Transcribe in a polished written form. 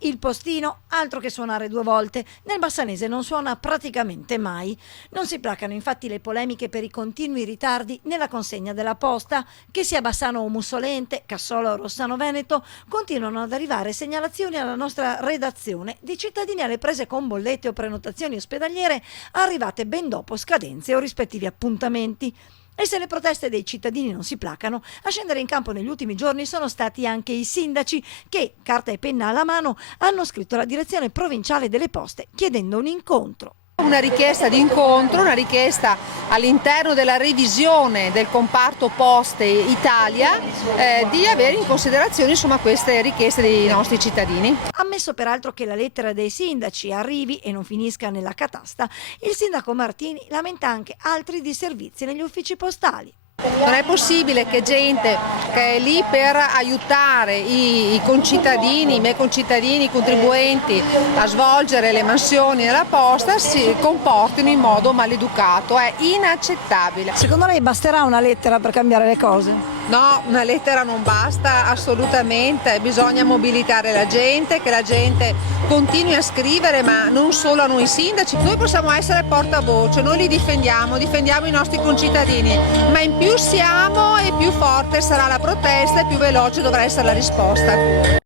Il postino, altro che suonare 2 volte, nel bassanese non suona praticamente mai. Non si placano infatti le polemiche per i continui ritardi nella consegna della posta, che sia Bassano o Mussolente, Cassolo o Rossano Veneto, continuano ad arrivare segnalazioni alla nostra redazione di cittadini alle prese con bollette o prenotazioni ospedaliere arrivate ben dopo scadenze o rispettivi appuntamenti. E se le proteste dei cittadini non si placano, a scendere in campo negli ultimi giorni sono stati anche i sindaci che, carta e penna alla mano, hanno scritto alla direzione provinciale delle poste chiedendo un incontro. Una richiesta di incontro, una richiesta all'interno della revisione del comparto Poste Italia di avere in considerazione insomma queste richieste dei nostri cittadini. Ammesso peraltro che la lettera dei sindaci arrivi e non finisca nella catasta, il sindaco Martini lamenta anche altri disservizi negli uffici postali. Non è possibile che gente che è lì per aiutare i concittadini, i miei concittadini, i contribuenti a svolgere le mansioni nella posta si comportino in modo maleducato, è inaccettabile. Secondo lei basterà una lettera per cambiare le cose? No, una lettera non basta assolutamente, bisogna mobilitare la gente, che la gente continui a scrivere, ma non solo a noi sindaci. Noi possiamo essere portavoce, noi li difendiamo i nostri concittadini, ma in più siamo e più forte sarà la protesta e più veloce dovrà essere la risposta.